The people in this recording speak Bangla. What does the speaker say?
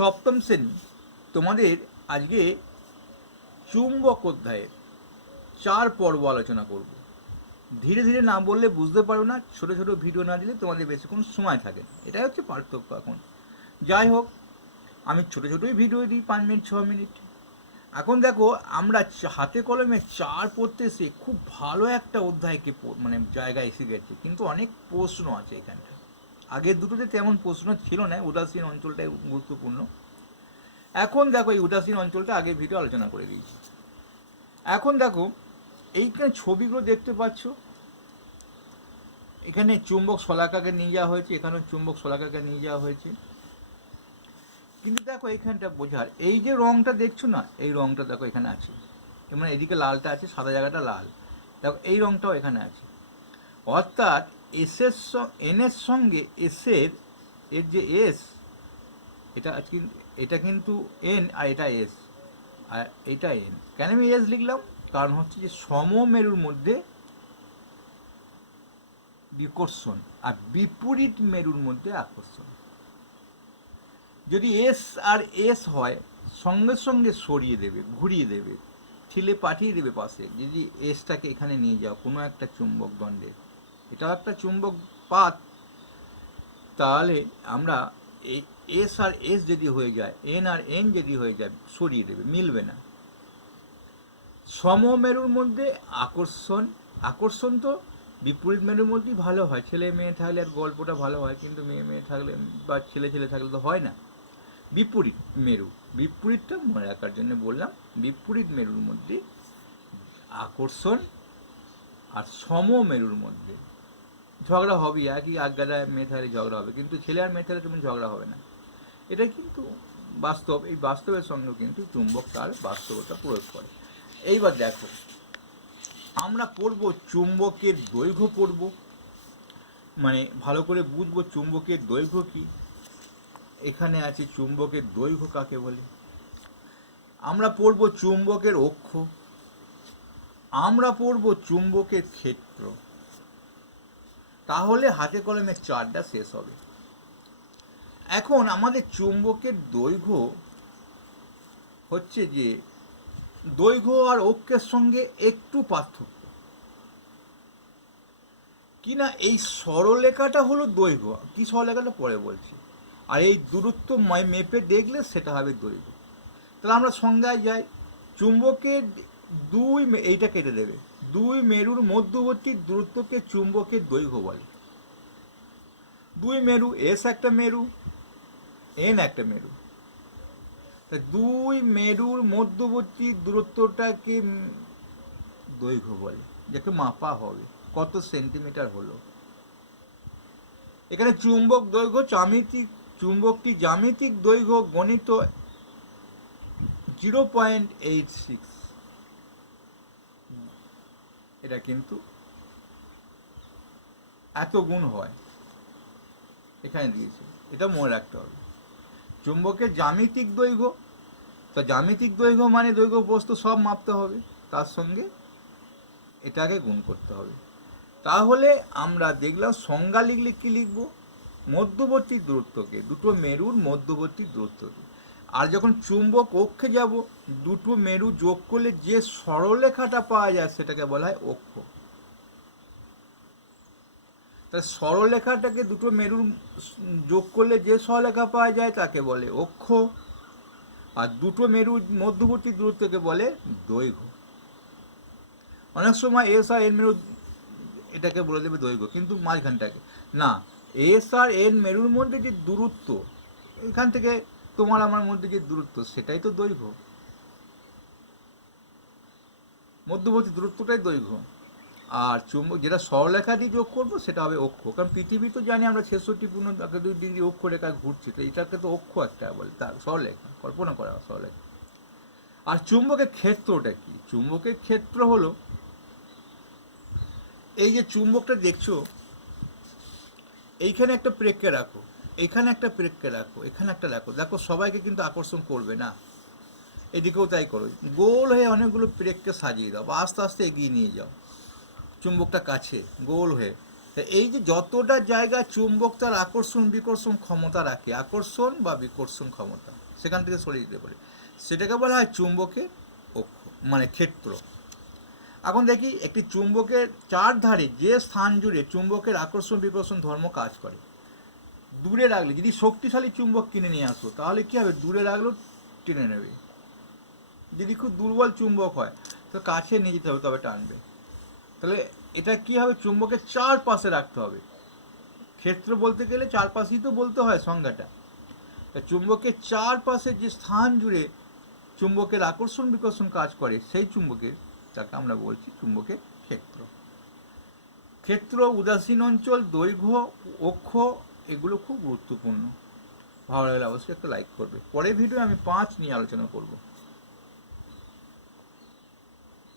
সপ্তম শ্রেণি। তোমাদের আজকে চুম্বক অধ্যায়ের চার পর্ব আলোচনা করব। ধীরে ধীরে না বললে বুঝতে পারো না, ছোট ছোট ভিডিও না দিলে তোমাদের বেশিক্ষণ সময় থাকে। এটাই হচ্ছে পার্থক্য এখন। যাই হোক, আমি ছোট ছোটই ভিডিও দিই পাঁচ মিনিট, ছ মিনিট। এখন দেখো, আমরা হাতে কলমে চার পড়তে এসে খুব ভালো একটা অধ্যায়কে মানে জায়গায় এসে গেছে। কিন্তু অনেক প্রশ্ন আছে এখানটা আগের দুটোতে তেমন প্রশ্ন ছিল না, উদাসীন অঞ্চলটাই গুরুত্বপূর্ণ। এখন দেখো, এই উদাসীন অঞ্চলটা আগে ভিডিও আলোচনা করে দিয়েছি। এখন দেখো, এইখানে ছবিগুলো দেখতে পাচ্ছ। এখানে চুম্বক শলাকাকে নিয়ে যাওয়া হয়েছে এখানে চুম্বক শলাকাকে নিয়ে যাওয়া হয়েছে। কিন্তু দেখো, এইখানটা বোঝার, এই যে রংটা দেখছ না, এই রংটা দেখো এখানে আছে। মানে এদিকে লালটা আছে, সাদা জায়গাটা লাল। দেখো, এই রংটাও এখানে আছে। অর্থাৎ এসের এনের সঙ্গে এসের, এর যে এস, এটা এটা কিন্তু এন আর এটা এস, আর এটা এন। কেন আমি এস লিখলাম? কারণ হচ্ছে যে সমমেরুর মধ্যে বিকর্ষণ আর বিপরীত মেরুর মধ্যে আকর্ষণ। যদি এস আর এস হয়, সঙ্গে সঙ্গে সরিয়ে দেবে, ঘুরিয়ে দেবে, ঠেলে পাঠিয়ে দেবে পাশে। যদি এসটাকে এখানে নিয়ে যাও, কোনো একটা চুম্বক দণ্ডে এটাও একটা চুম্বক পাত, তাহলে আমরা এই এস আর এস যদি হয়ে যায়, এন আর এন যদি হয়ে যায়, সরিয়ে দেবে, মিলবে না। সমমেরুর মধ্যে আকর্ষণ আকর্ষণ তো বিপরীত মেরুর মধ্যেই ভালো হয়। ছেলে মেয়ে থাকলে আর গল্পটা ভালো হয়, কিন্তু মেয়ে মেয়ে থাকলে বা ছেলে ছেলে থাকলে তো হয় না। বিপরীত মেরু, বিপরীতটা মনে রাখার জন্য বললাম, বিপরীত মেরুর মধ্যে আকর্ষণ আর সমমেরুর মধ্যে ঝগড়া হবে একই মেয়ে থাকলে ঝগড়া হবে। কিন্তু ছেলে আর মেয়ে থাকলে তেমন ঝগড়া হবে না। এটা কিন্তু বাস্তব, এই বাস্তবের সঙ্গেও কিন্তু চুম্বক তার বাস্তবতা প্রয়োগ করে। এইবার দেখো, আমরা পড়ব চুম্বকের দৈর্ঘ্য পড়ব। মানে ভালো করে বুঝব চুম্বকের দৈর্ঘ্য কি। এখানে আছে চুম্বকের দৈর্ঘ্য কাকে বলে। আমরা পড়ব চুম্বকের অক্ষ। আমরা পড়ব চুম্বকের ক্ষেত্র। তাহলে হাতে কলমের চারটা শেষ হবে। এখন আমাদের চুম্বকের দৈর্ঘ্য হচ্ছে যে, দৈর্ঘ্য আর অক্ষের সঙ্গে একটু পার্থক্য। কিনা এই সরলরেখাটা হলো দৈর্ঘ্য? কি সরলরেখাটা? পরে বলছি। আর এই দূরত্ব মেপে দেখলে সেটা হবে দৈর্ঘ্য। তাহলে আমরা সংজ্ঞায় যাই। চুম্বকের দুই এইটা কেটে দেবে। দুই মেরুর মধ্যবর্তী দূরত্বকে চুম্বকের দৈর্ঘ্য বলে। দুই মেরু, এস একটা মেরু, এন একটা মেরু। তা দুই মেরুর মধ্যবর্তী দূরত্বটাকে দৈর্ঘ্য বলে যাকে মাপা হবে, কত সেন্টিমিটার হলো। এখানে চুম্বক দৈর্ঘ্য জ্যামিতিক, চুম্বকটি জ্যামিতিক দৈর্ঘ্য গণিত জিরো পয়েন্ট এইট সিক্স। এটা কিন্তু এত গুণ হয়। এখানে দিয়েছে। এটা মনে রাখতে হবে। চুম্বকের জ্যামিতিক দৈর্ঘ্য, তা জ্যামিতিক দৈর্ঘ্য মানে দৈর্ঘ্য বস্তু সব মাপতে হবে। তার সঙ্গে এটাকে গুণ করতে হবে। তাহলে আমরা দেখলাম সংজ্ঞা লিখলে কি লিখব? মধ্যবর্তী দূরত্বকে, দুটো মেরুর মধ্যবর্তী দূরত্বকে। আর যখন চুম্বক অক্ষে যাব, দুটো মেরু যোগ করলে যে সরলরেখাটা পাওয়া যায় সেটাকে বলা হয় অক্ষ। তা সরলরেখাটাকে দুটো মেরুর যোগ করলে যে সরলরেখা পাওয়া যায় তাকে বলে অক্ষ, আর দুটো মেরুর মধ্যবর্তী দূরত্বকে বলে দৈর্ঘ্য। অনেক সময় এস আর এন মেরু, এটাকে বলে দেবে দৈর্ঘ্য, কিন্তু মাঝখানটাকে। না এস আর এন মেরুর মধ্যে যে দূরত্ব, এখান থেকে তোমার আমার মধ্যে যে দূরত্ব, সেটাই তো দৈর্ঘ্য। মধ্যবর্তী দূরত্বটাই দৈর্ঘ্য। আর চুম্বক যেটা সরলেখা দিয়ে যোগ করব, সেটা হবে অক্ষ। কারণ পৃথিবী তো জানি আমরা ছেষট্টি পূর্ণ দুই ডিগ্রি অক্ষ রেখা ঘুরছি, তো এটাকে তো অক্ষ একটা বলে, তার সরলেখা কল্পনা করা সরলেখা আর চুম্বকের ক্ষেত্রটা কি? চুম্বকের ক্ষেত্র হলো, এই যে চুম্বকটা দেখছ, এইখানে একটা প্রেককে রাখো। এখানে একটা প্রেককে রাখো, এখানে একটা রাখো। দেখো, সবাইকে কিন্তু আকর্ষণ করবে না। এদিকেও তাই করো। গোল হয়ে অনেকগুলো প্রেককে সাজিয়ে দাও বা আস্তে আস্তে এগিয়ে নিয়ে যাও। চুম্বকটা কাছে, গোল হয়ে। তা এই যে যতটা জায়গা চুম্বক তার আকর্ষণ, বিকর্ষণ ক্ষমতা রাখে, আকর্ষণ বা বিকর্ষণ ক্ষমতা, সেখান থেকে সরে যেতে পারে। সেটাকে বলা হয় চুম্বকের অক্ষ মানে ক্ষেত্র। এখন দেখি, একটি চুম্বকের চারধারে যে স্থান জুড়ে চুম্বকের আকর্ষণ, বিকর্ষণ ধর্ম কাজ করে দূরে রাখলে, যদি শক্তিশালী চুম্বক কিনে নিয়ে আসো, তাহলে কি হবে? দূরে রাখলেও টেনে নেবে। যদি খুব দুর্বল চুম্বক হয়, তো কাছে নিয়ে যেতে হবে, তবে টানবে। তাহলে এটা কি হবে? চুম্বকের চার পাশে রাখতে হবে। ক্ষেত্র বলতে গেলে চারপাশেই তো বলতে হয় সংজ্ঞাটা। তা চুম্বকের চারপাশে যে স্থান জুড়ে চুম্বকের আকর্ষণ, বিকর্ষণ কাজ করে, সেই চুম্বকের তাকে আমরা বলছি চুম্বকের ক্ষেত্র। ক্ষেত্র, উদাসীন অঞ্চল, দৈর্ঘ্য, অক্ষ এগুলো খুব গুরুত্বপূর্ণ। ভালো লাগলে অবশ্যই একটা লাইক করবে। পরের ভিডিও আমি পাঁচ নিয়ে আলোচনা করব।